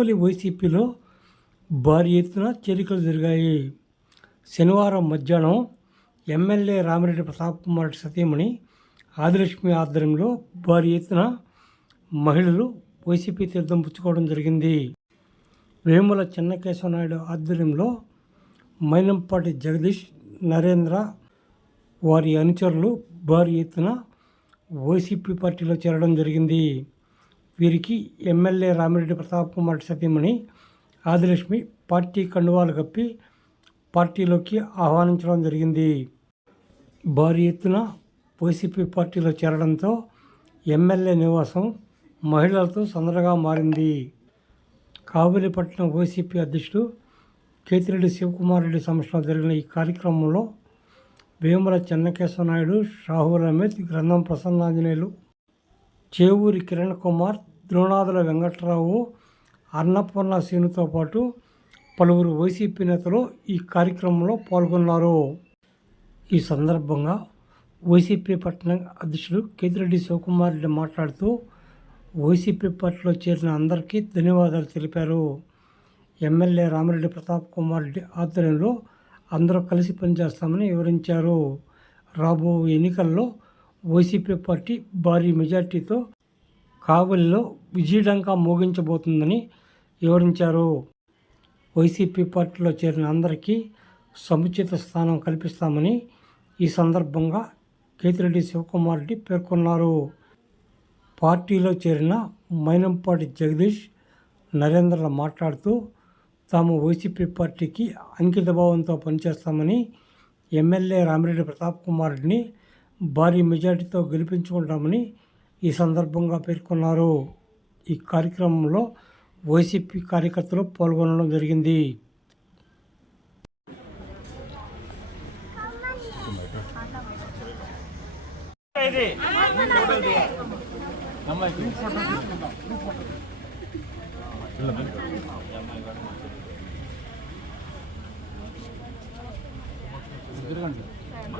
కావలి వైసీపీలో భారీ ఎత్తున చేరికలు జరిగాయి. శనివారం మధ్యాహ్నం ఎమ్మెల్యే రామిరెడ్డి ప్రతాప్ కుమార్ సతీమణి ఆదిలక్ష్మి ఆధ్వర్యంలో భారీ ఎత్తున మహిళలు వైసీపీ తీర్థం పుచ్చుకోవడం జరిగింది. వేముల చెన్నకేశవనాయుడు ఆధ్వర్యంలో మైనంపాటి జగదీష్ నరేంద్ర వారి అనుచరులు భారీ ఎత్తున వైసీపీ పార్టీలో చేరడం జరిగింది. వీరికి ఎమ్మెల్యే రామిరెడ్డి ప్రతాప్ కుమార్ సతీమణి ఆదిలక్ష్మి పార్టీ కండువాలు కప్పి పార్టీలోకి ఆహ్వానించడం జరిగింది. భారీ ఎత్తున వైసీపీ పార్టీలో చేరడంతో ఎమ్మెల్యే నివాసం మహిళలతో సందడిగా మారింది. కాబేరిపట్నం వైసీపీ అధ్యక్షుడు కేతిరెడ్డి శివకుమార్ రెడ్డి సమక్షంలో జరిగిన ఈ కార్యక్రమంలో వేముల చెన్నకేశ్వర నాయుడు షాహూర్ అహ్మద్ గ్రంథం ప్రసన్నాంజనేయులు చేవూరి కిరణ్ కుమార్ ద్రోణాదుల వెంకట్రావు అన్నపూర్ణ శ్రీనుతో పాటు పలువురు వైసీపీ నేతలు ఈ కార్యక్రమంలో పాల్గొన్నారు. ఈ సందర్భంగా వైసీపీ పట్టణ అధ్యక్షుడు కేతిరెడ్డి శివకుమార్ రెడ్డి మాట్లాడుతూ వైసీపీ పార్టీలో చేరిన అందరికీ ధన్యవాదాలు తెలిపారు. ఎమ్మెల్యే రామిరెడ్డి ప్రతాప్ కుమార్ రెడ్డి ఆధ్వర్యంలో అందరూ కలిసి పనిచేస్తామని వివరించారు. రాబో ఎన్నికల్లో వైసీపీ పార్టీ భారీ మెజార్టీతో కావలిలో విజయడంకా మోగించబోతుందని వివరించారు. వైసీపీ పార్టీలో చేరిన అందరికీ సముచిత స్థానం కల్పిస్తామని ఈ సందర్భంగా కేతిరెడ్డి శివకుమార్ రెడ్డి పేర్కొన్నారు. పార్టీలో చేరిన మైనంపాటి జగదీష్ నరేంద్ర మాట్లాడుతూ తాము వైసీపీ పార్టీకి అంకితభావంతో పనిచేస్తామని ఎమ్మెల్యే రామిరెడ్డి ప్రతాప్ కుమార్ రెడ్డిని భారీ మెజార్టీతో గెలిపించుకుంటామని ఈ సందర్భంగా పేర్కొన్నారు. ఈ కార్యక్రమంలో వైసీపీ కార్యకర్తలు పాల్గొనడం జరిగింది.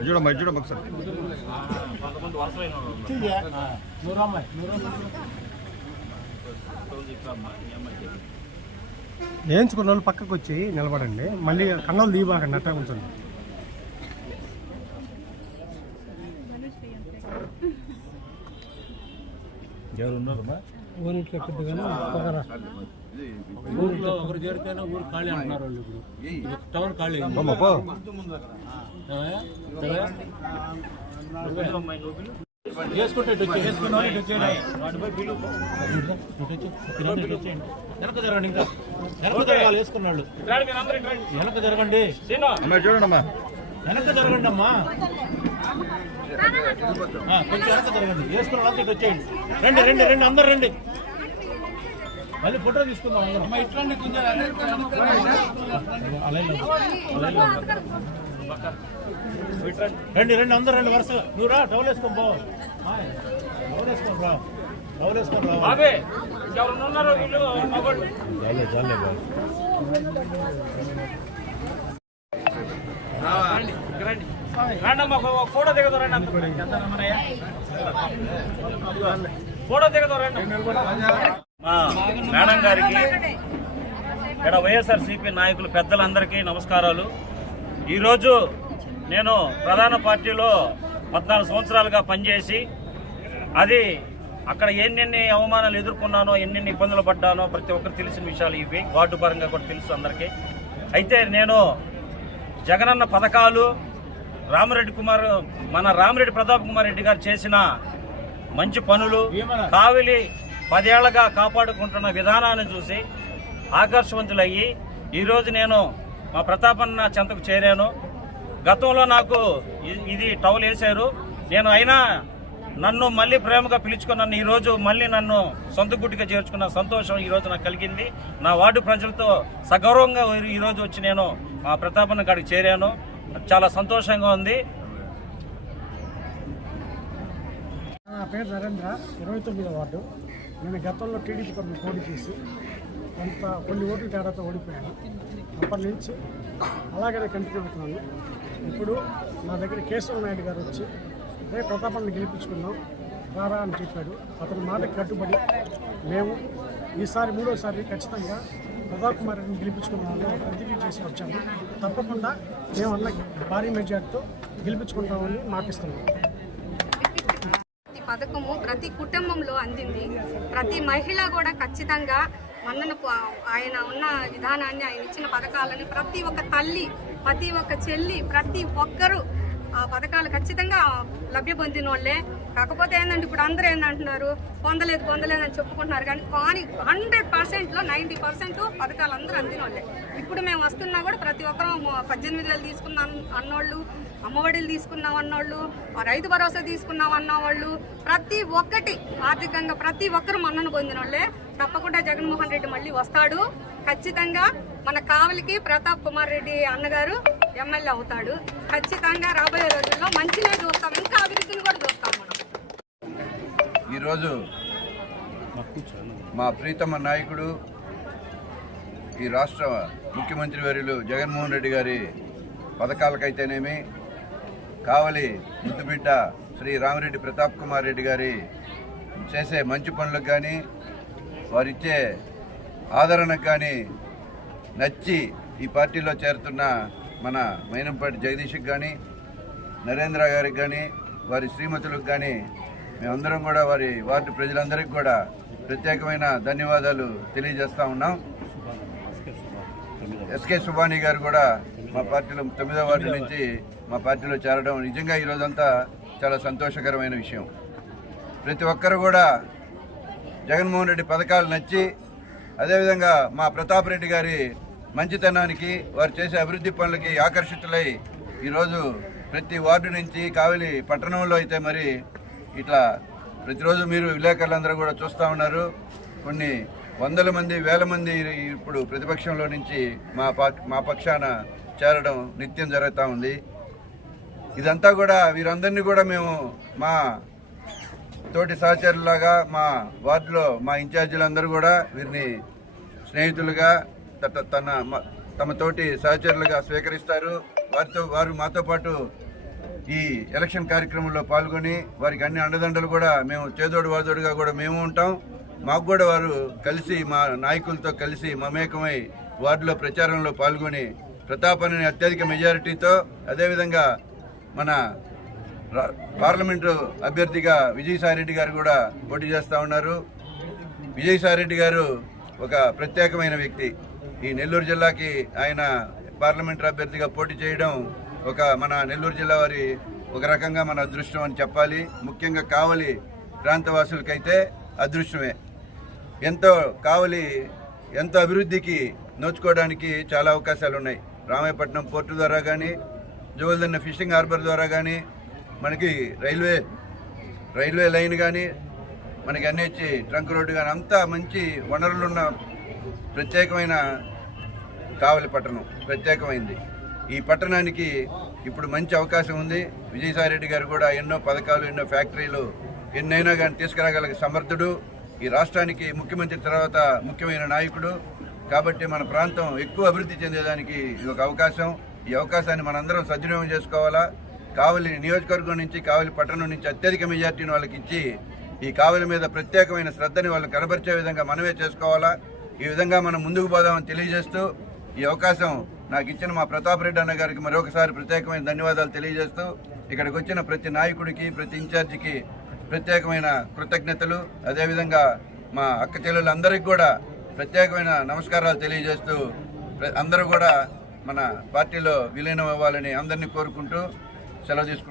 చూడమ్మా చూడమ్మా ఒకసారి. వేయించుకున్న వాళ్ళు పక్కకు వచ్చి నిలబడండి. మళ్ళీ కన్నులు దీబాకండి అట్లా ఉంచండి. ఊరికి పెద్దగానే పొగరా. ఊర్లో ఒకరు చేరితేనే ఊరు ఖాళీ అంటున్నారు వాళ్ళు ఇప్పుడు. టౌన్ ఖాళీ? చేసుకుంటే. వెనక జరగండి ఇంకా. వెనక జరగాలి వేసుకున్నాళ్ళు. వెనక జరగండి. అమ్మా వెనక జరగండి అమ్మా. కొంచెం వెనక జరగండి. వేసుకున్న వచ్చేయండి. రండి రండి రండి అందరు రండి. మళ్ళీ ఫోటో తీసుకుందాం. రండి రండి అందరు రండి వరుస నువ్వు రా టవల్ వేసుకొని పో. టవల్ వేసుకొని రా టవల్ వేసుకొని రా. జాలే జాలే ఫోటో దిగదు ఫోటో దిగదు మా మేడం గారికి ఇక్కడ వైఎస్ఆర్ సిపి నాయకులు పెద్దలందరికీ నమస్కారాలు. ఈరోజు నేను ప్రధాన పార్టీలో పద్నాలుగు సంవత్సరాలుగా పనిచేసి అది అక్కడ ఎన్నెన్ని అవమానాలు ఎదుర్కొన్నానో ఎన్నెన్ని ఇబ్బందులు పడ్డానో ప్రతి ఒక్కరు తెలిసిన విషయాలు ఇవి. వార్డు పరంగా కూడా తెలుసు అందరికీ. అయితే నేను జగనన్న పథకాలు రామిరెడ్డి కుమార్ మన రామిరెడ్డి ప్రతాప్ కుమార్ రెడ్డి గారు చేసిన మంచి పనులు కావిలి పదేళ్ళగా కాపాడుకుంటున్న విధానాన్ని చూసి ఆకర్షవంతులయ్యి ఈరోజు నేను మా ప్రతాపన్న చెంతకు చేరాను. గతంలో నాకు ఇది టవల్ వేశారు. నేను అయినా నన్ను మళ్ళీ ప్రేమగా పిలుచుకున్నాను నన్ను ఈరోజు మళ్ళీ నన్ను సొంత గుడ్డిగా చేర్చుకున్న సంతోషం ఈరోజు నాకు కలిగింది. నా వార్డు ప్రజలతో సగౌరవంగా ఈరోజు వచ్చి నేను మా ప్రతాపన్న కాడికి చేరాను. చాలా సంతోషంగా ఉంది. నా పేరు నరేంద్ర ఇరవై తొమ్మిదో వార్డు. నేను గతంలో టీడీపీ తరఫున పోటీ చేసి కొంత కొన్ని ఓట్ల తేడాతో ఓడిపోయాను. అప్పటి నుంచి అలాగనే కంటిన్యూ అవుతున్నాను. ఇప్పుడు నా దగ్గర కేశవ నాయుడు గారు వచ్చి అదే ప్రతాపాన్ని గెలిపించుకున్నాం రారా అని చెప్పాడు. అతని మాటకి కట్టుబడి మేము ఈసారి మూడోసారి ఖచ్చితంగా ప్రతాప్ కుమార్ రెడ్డిని గెలిపించుకున్నామని ప్రతిజ్ఞ చేసి వచ్చాము. తప్పకుండా మేము అన్న భారీ మెజార్టీతో గెలిపించుకుంటామని మాటిస్తున్నాము పథకము ప్రతి కుటుంబంలో అందింది. ప్రతి మహిళ కూడా ఖచ్చితంగా మన్నన ఆయన ఉన్న విధానాన్ని ఆయన ఇచ్చిన పథకాలని ప్రతి ఒక్క తల్లి ప్రతి ఒక్క చెల్లి ప్రతి ఒక్కరూ ఆ పథకాలు ఖచ్చితంగా లభ్య పొందిన వాళ్ళే కాకపోతే ఏంటంటే ఇప్పుడు అందరూ ఏంటంటున్నారు పొందలేదు పొందలేదు అని చెప్పుకుంటున్నారు కానీ కానీ హండ్రెడ్ పర్సెంట్లో నైంటీ పర్సెంట్ పథకాలు అందరూ అందిన వాళ్ళే ఇప్పుడు మేము వస్తున్నా కూడా ప్రతి ఒక్కరూ పద్దెనిమిది వేలు తీసుకున్నాం అన్నోళ్ళు అమ్మఒడిలు తీసుకున్నాం అన్నోళ్ళు ఆ రైతు భరోసా తీసుకున్నాం అన్నవాళ్ళు ప్రతి ఒక్కటి ఆర్థికంగా ప్రతి ఒక్కరు మన్నను పొందిన వాళ్ళే తప్పకుండా జగన్మోహన్ రెడ్డి మళ్ళీ వస్తాడు. ఖచ్చితంగా మన కావలికి ప్రతాప్ కుమార్ రెడ్డి అన్నగారు ఎమ్మెల్యే అవుతాడు. ఖచ్చితంగా రాబోయే రోజుల్లో మంచినే చూస్తాం ఇంకా అభివృద్ధిని కూడా చూస్తాం మనం. ఈరోజు మా ప్రీతమ నాయకుడు ఈ రాష్ట్ర ముఖ్యమంత్రి వర్యులు జగన్మోహన్ రెడ్డి గారి పథకాలకైతేనేమి కావలి ముద్దుబిడ్డ శ్రీ రామిరెడ్డి ప్రతాప్ కుమార్ రెడ్డి గారి చేసే మంచి పనులకు కానీ వారిచ్చే ఆదరణకు కానీ నచ్చి ఈ పార్టీలో చేరుతున్న మన మైనంపాటి జగదీష్కి కానీ నరేంద్ర గారికి కానీ వారి శ్రీమతులకు కానీ మేమందరం కూడా వారి వార్డు ప్రజలందరికీ కూడా ప్రత్యేకమైన ధన్యవాదాలు తెలియజేస్తా ఉన్నాం. ఎస్కే సుబానీ గారు కూడా మా పార్టీలో తొమ్మిదో వార్డు నుంచి మా పార్టీలో చేరడం నిజంగా ఈరోజంతా చాలా సంతోషకరమైన విషయం. ప్రతి ఒక్కరు కూడా జగన్మోహన్ రెడ్డి పథకాలు నచ్చి అదేవిధంగా మా ప్రతాప్ రెడ్డి గారి మంచితనానికి వారు చేసే అభివృద్ధి పనులకి ఆకర్షితులై ఈరోజు ప్రతి వార్డు నుంచి కావలి పట్టణంలో అయితే మరి ఇట్లా ప్రతిరోజు మీరు విలేకరులందరూ కూడా చూస్తూ ఉన్నారు. కొన్ని వందల మంది వేల మంది ఇప్పుడు ప్రతిపక్షంలో నుంచి మా మా పక్షాన చేరడం నిత్యం జరుగుతూ ఉంది. ఇదంతా కూడా వీరందరినీ కూడా మేము మా తోటి సహచరులాగా మా వార్డులో మా ఇన్ఛార్జీలందరూ కూడా వీరిని స్నేహితులుగా తట- తన మ- తమ తోటి సహచరులుగా స్వీకరిస్తారు. వారితో వారు మాతో పాటు ఈ ఎలక్షన్ కార్యక్రమంలో పాల్గొని వారికి అన్ని అండదండలు కూడా మేము చేదోడు వాదోడుగా కూడా మేము ఉంటాం. మాకు కూడా వారు కలిసి మా నాయకులతో కలిసి మమేకమై వార్డులో ప్రచారంలో పాల్గొని ప్రతాపని అత్యధిక మెజారిటీతో అదేవిధంగా మన పార్లమెంటు అభ్యర్థిగా విజయసాయిరెడ్డి గారు కూడా పోటీ చేస్తూ ఉన్నారు. విజయసాయిరెడ్డి గారు ఒక ప్రత్యేకమైన వ్యక్తి. ఈ నెల్లూరు జిల్లాకి ఆయన పార్లమెంటరీ అభ్యర్థిగా పోటీ చేయడం ఒక మన నెల్లూరు జిల్లా వారి ఒక రకంగా మన అదృష్టం అని చెప్పాలి. ముఖ్యంగా కావలి ప్రాంతవాసులకైతే అదృష్టమే. ఎంతో కావలి ఎంతో అభివృద్ధికి నోచుకోవడానికి చాలా అవకాశాలు ఉన్నాయి రామాయపట్నం పోర్టు ద్వారా కానీ జోల్దన్న ఫిషింగ్ హార్బర్ ద్వారా కానీ మనకి రైల్వే రైల్వే లైన్ కానీ మనకి ఎన్హెచ్ ట్రంక్ రోడ్డు కానీ అంతా మంచి వనరులున్న ప్రత్యేకమైన కావలి పట్టణం ప్రత్యేకమైంది. ఈ పట్టణానికి ఇప్పుడు మంచి అవకాశం ఉంది. విజయసాయిరెడ్డి గారు కూడా ఎన్నో పథకాలు ఎన్నో ఫ్యాక్టరీలు ఎన్నైనా కానీ తీసుకురాగల సమర్థుడు. ఈ రాష్ట్రానికి ముఖ్యమంత్రి తర్వాత ముఖ్యమైన నాయకుడు. కాబట్టి మన ప్రాంతం ఎక్కువ అభివృద్ధి చెందేదానికి ఇది ఒక అవకాశం. ఈ అవకాశాన్ని మనందరం సద్వినియోగం చేసుకోవాలా? కావలి నియోజకవర్గం నుంచి కావలి పట్టణం నుంచి అత్యధిక మెజార్టీని వాళ్ళకి ఇచ్చి ఈ కావలి మీద ప్రత్యేకమైన శ్రద్ధని వాళ్ళు కనబరిచే విధంగా మనమే చేసుకోవాలా? ఈ విధంగా మనం ముందుకు పోదామని తెలియజేస్తూ ఈ అవకాశం నాకు ఇచ్చిన మా ప్రతాప్ రెడ్డి అన్న గారికి మరొకసారి ప్రత్యేకమైన ధన్యవాదాలు తెలియజేస్తూ ఇక్కడికి వచ్చిన ప్రతి నాయకుడికి ప్రతి ఇన్ఛార్జికి ప్రత్యేకమైన కృతజ్ఞతలు. అదేవిధంగా మా అక్క చెల్లెలందరికీ కూడా ప్రత్యేకమైన నమస్కారాలు తెలియజేస్తూ ప్ర- అందరూ కూడా మన పార్టీలో విలీనం అవ్వాలని అందరినీ కోరుకుంటూ సెలవు తీసుకుంటాం